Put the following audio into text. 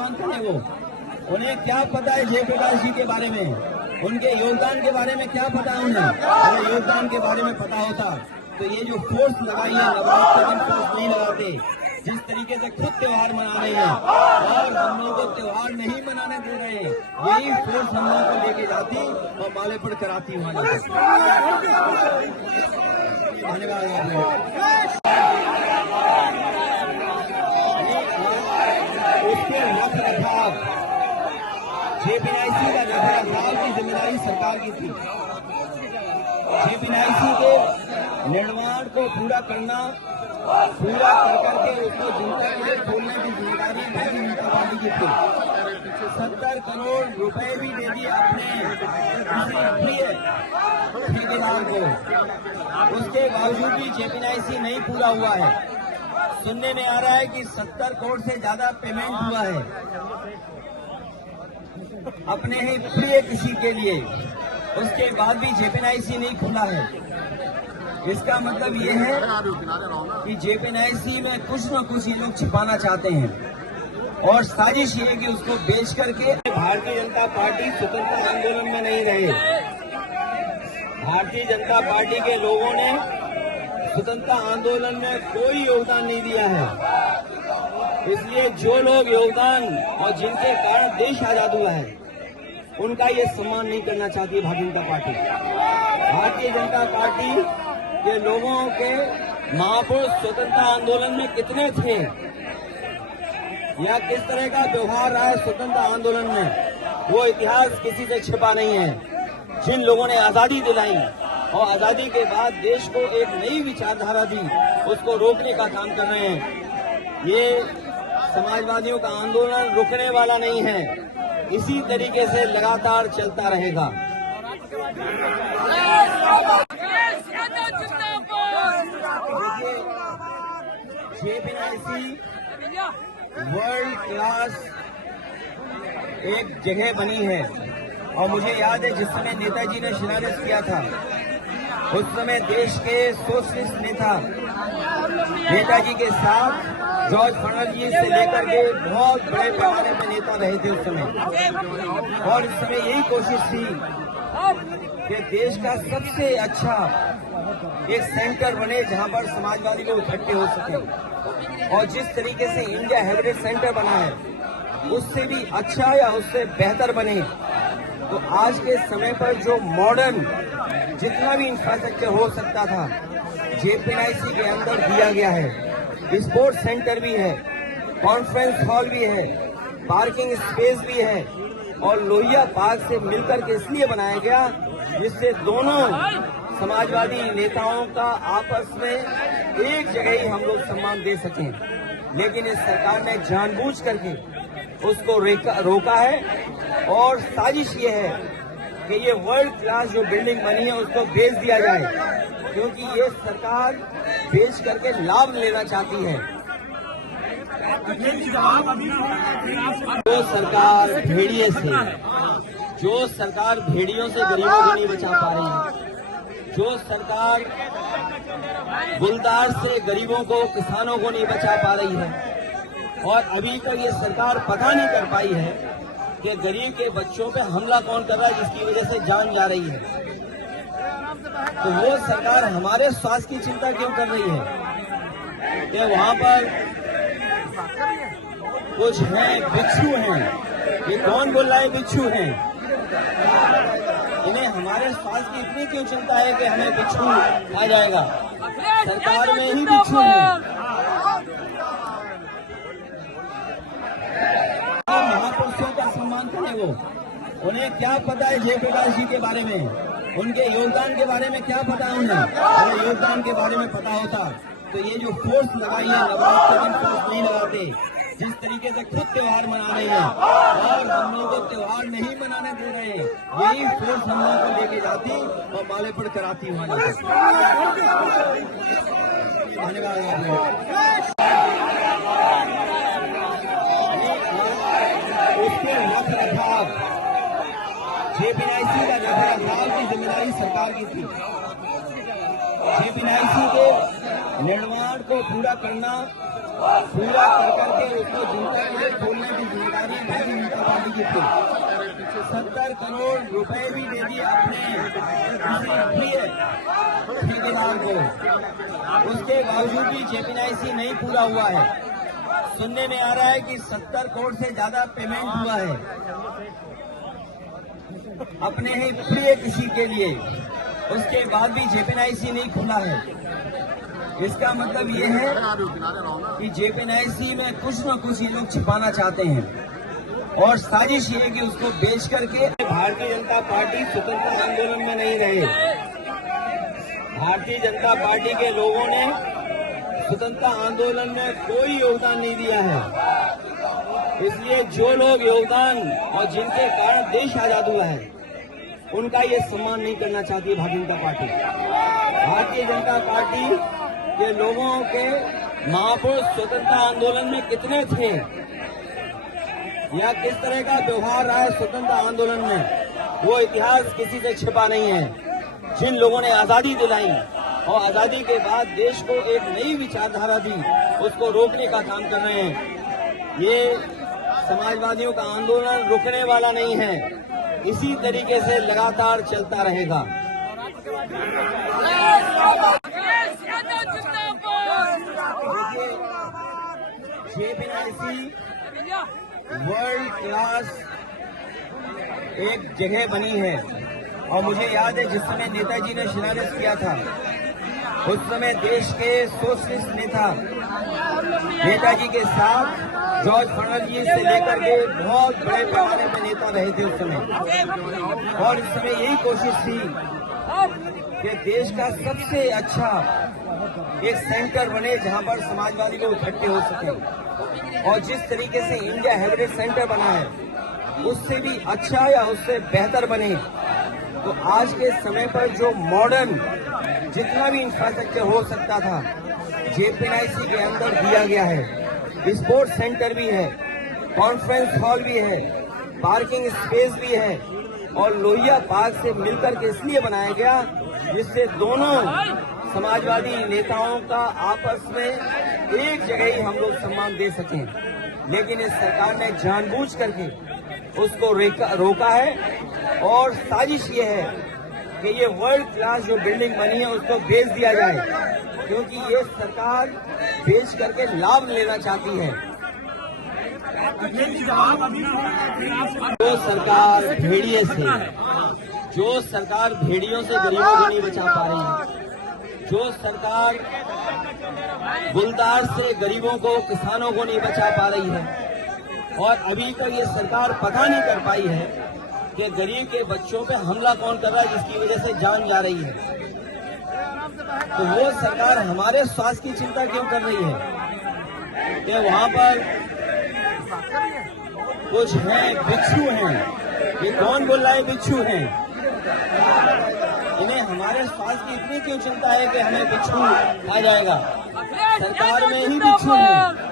सम्मान करें वो। उन्हें क्या पता है जयप्रकाश जी के बारे में, उनके योगदान के बारे में क्या पता है उन्हें? अगर योगदान के बारे में पता होता तो ये जो फोर्स लगाई है, नवरात्र के दिन फोर्स नहीं लगाते। जिस तरीके से खुद त्योहार मना रहे हैं और हम लोगों को त्योहार नहीं मनाने दे रहे हैं, यही फोर्स हम लोगों को लेके जाती और मालेपुर कराती वहां जाकर। धन्यवाद। उसके रखरखाव, जेपीएनआईसी का रखरखाव की जिम्मेदारी सरकार की थी। जेपीएनआईसी के निर्माण को पूरा करना, पूरा करके उसको जनता के लिए खोलने की जिम्मेदारी भारतीय जनता पार्टी की थी। 70 करोड़ रुपए भी दे दिए अपने ठेकेदार को, उसके बावजूद भी जेपीएनआईसी नहीं पूरा हुआ है। सुनने में आ रहा है कि 70 करोड़ से ज्यादा पेमेंट हुआ है अपने ही प्रिय किसी के लिए, उसके बाद भी जेपीएनआईसी नहीं खुला है। इसका मतलब ये है कि जेपीएनआईसी में कुछ न कुछ ये लोग छिपाना चाहते हैं और साजिश ये है कि उसको बेच करके भारतीय जनता पार्टी स्वतंत्रता आंदोलन में नहीं रहे। भारतीय जनता पार्टी के लोगों ने स्वतंत्रता आंदोलन में कोई योगदान नहीं दिया है। इसलिए जो लोग योगदान और जिनके कारण देश आजाद हुआ है, उनका ये सम्मान नहीं करना चाहती है भारतीय जनता पार्टी। भारतीय जनता पार्टी के लोगों के महापुरुष स्वतंत्रता आंदोलन में कितने थे या किस तरह का व्यवहार रहा है स्वतंत्रता आंदोलन में, वो इतिहास किसी से छिपा नहीं है। जिन लोगों ने आजादी दिलाई और आजादी के बाद देश को एक नई विचारधारा दी, उसको रोकने का काम कर रहे हैं। ये समाजवादियों का आंदोलन रुकने वाला नहीं है, इसी तरीके से लगातार चलता रहेगा। जेपीएनआईसी वर्ल्ड क्लास एक जगह बनी है और मुझे याद है जिस समय नेताजी ने शिलान्यास किया था, उस समय देश के सोशलिस्ट नेता नेताजी के साथ जॉर्ज फर्नांडिस से लेकर के बहुत बड़े पैमाने पर नेता रहे थे उस समय, और इस समय यही कोशिश थी कि देश का सबसे अच्छा एक सेंटर बने जहां पर समाजवादी लोग इकट्ठे हो सके। और जिस तरीके से इंडिया हेरिटेज सेंटर बना है, उससे भी अच्छा या उससे बेहतर बने। तो आज के समय पर जो मॉडर्न जितना भी इंफ्रास्ट्रक्चर हो सकता था, जेपीएनआईसी के अंदर दिया गया है। स्पोर्ट्स सेंटर भी है, कॉन्फ्रेंस हॉल भी है, पार्किंग स्पेस भी है और लोहिया पार्क से मिलकर के इसलिए बनाया गया जिससे दोनों समाजवादी नेताओं का आपस में एक जगह ही हम लोग सम्मान दे सकें। लेकिन इस सरकार ने जानबूझ करके उसको रोका है और साजिश ये है कि ये वर्ल्ड क्लास जो बिल्डिंग बनी है उसको बेच दिया जाए, क्योंकि ये सरकार बेच करके लाभ लेना चाहती है। जो सरकार भेड़ियों से गरीबों को नहीं बचा पा रही है, जो सरकार गुलदार से गरीबों को, किसानों को नहीं बचा पा रही है, और अभी तक ये सरकार पता नहीं कर पाई है कि गरीब के बच्चों पे हमला कौन कर रहा है जिसकी वजह से जान जा रही है। तो वो सरकार हमारे स्वास्थ्य की चिंता क्यों कर रही है कि वहां पर कुछ हैं बिच्छू हैं। ये कौन बोल रहा है बिच्छू हैं? इन्हें हमारे स्वास्थ्य की इतनी क्यों चिंता है कि हमें बिच्छू आ जाएगा? सरकार में ही बिच्छू हैं। महापुरुषों का सम्मान करें वो। उन्हें क्या पता है जयप्रकाश जी के बारे में, उनके योगदान के बारे में क्या पता है उन्हें? अगर योगदान के बारे में पता होता तो ये जो फोर्स लगाई है, नवरात्र के दिन फोर्स नहीं लगाते। जिस तरीके से खुद त्योहार मना रहे हैं और हम लोगों को त्योहार नहीं मनाने दे रहे हैं, यही फोर्स हम लोगों को लेके जाती और मालेपुर कराती वहां जाकर। धन्यवाद। उसके रखरखाव, जेपीएनआईसी का रखरखाव की जिम्मेदारी सरकार की थी। जेपीएनआईसी के निर्माण को पूरा करना, पूरा करके उसको जनता के लिए खोलने की जिम्मेदारी सरकारी भारतीय जनता पार्टी की थी। 70 करोड़ रुपए भी दे दिए अपने ठेकेदार को, उसके बावजूद भी जेपीएनआईसी नहीं पूरा हुआ है। सुनने में आ रहा है कि 70 करोड़ से ज्यादा पेमेंट हुआ है अपने ही प्रिय किसी के लिए, उसके बाद भी जेपीएनआईसी नहीं खुला है। इसका मतलब ये है कि जेपीएनआईसी में कुछ न कुछ ये लोग छिपाना चाहते हैं और साजिश ये है कि उसको बेच करके भारतीय जनता पार्टी स्वतंत्रता आंदोलन में नहीं रहे। भारतीय जनता पार्टी के लोगों ने स्वतंत्रता आंदोलन में कोई योगदान नहीं दिया है। इसलिए जो लोग योगदान और जिनके कारण देश आजाद हुआ है उनका ये सम्मान नहीं करना चाहती है भारतीय जनता पार्टी। भारतीय जनता पार्टी के लोगों के महापुरुष स्वतंत्रता आंदोलन में कितने थे या किस तरह का व्यवहार रहा है स्वतंत्रता आंदोलन में, वो इतिहास किसी से छिपा नहीं है। जिन लोगों ने आजादी दिलाई और आजादी के बाद देश को एक नई विचारधारा दी, उसको रोकने का काम कर रहे हैं। ये समाजवादियों का आंदोलन रुकने वाला नहीं है, इसी तरीके से लगातार चलता रहेगा। जेपीएनआईसी वर्ल्ड क्लास एक जगह बनी है और मुझे याद है जिस समय नेताजी ने शिलान्यास किया था, उस समय देश के सोशलिस्ट नेता नेताजी के साथ जॉर्ज फर्नांडिस से लेकर के बहुत बड़े पैमाने पर नेता रहे थे उस समय। और इस समय यही कोशिश थी कि देश का सबसे अच्छा एक सेंटर बने जहां पर समाजवादी लोग इकट्ठे हो सके। और जिस तरीके से इंडिया हेरिटेज सेंटर बना है उससे भी अच्छा या उससे बेहतर बने। तो आज के समय पर जो मॉडर्न जितना भी इंफ्रास्ट्रक्चर हो सकता था जेपीएनआईसी के अंदर दिया गया है। स्पोर्ट्स सेंटर भी है, कॉन्फ्रेंस हॉल भी है, पार्किंग स्पेस भी है और लोहिया पार्क से मिलकर के इसलिए बनाया गया जिससे दोनों समाजवादी नेताओं का आपस में एक जगह ही हम लोग सम्मान दे सकें। लेकिन इस सरकार ने जानबूझ करके उसको रोका है और साजिश ये है कि ये वर्ल्ड क्लास जो बिल्डिंग बनी है उसको बेच दिया जाए, क्योंकि ये सरकार बेच करके लाभ लेना चाहती है। जो सरकार भेड़ियों से गरीबों को नहीं बचा पा रही है, जो सरकार गुलदार से गरीबों को, किसानों को नहीं बचा पा रही है और अभी तक ये सरकार पता नहीं कर पाई है कि गरीब के बच्चों पे हमला कौन कर रहा है जिसकी वजह से जान जा रही है, तो वो सरकार हमारे स्वास्थ्य की चिंता क्यों कर रही है कि वहां पर कुछ हैं बिच्छू हैं। ये कौन बोल रहा है बिच्छू हैं? इन्हें हमारे स्वास्थ्य की इतनी क्यों चिंता है कि हमें बिच्छू आ जाएगा? सरकार में ही बिच्छू हैं।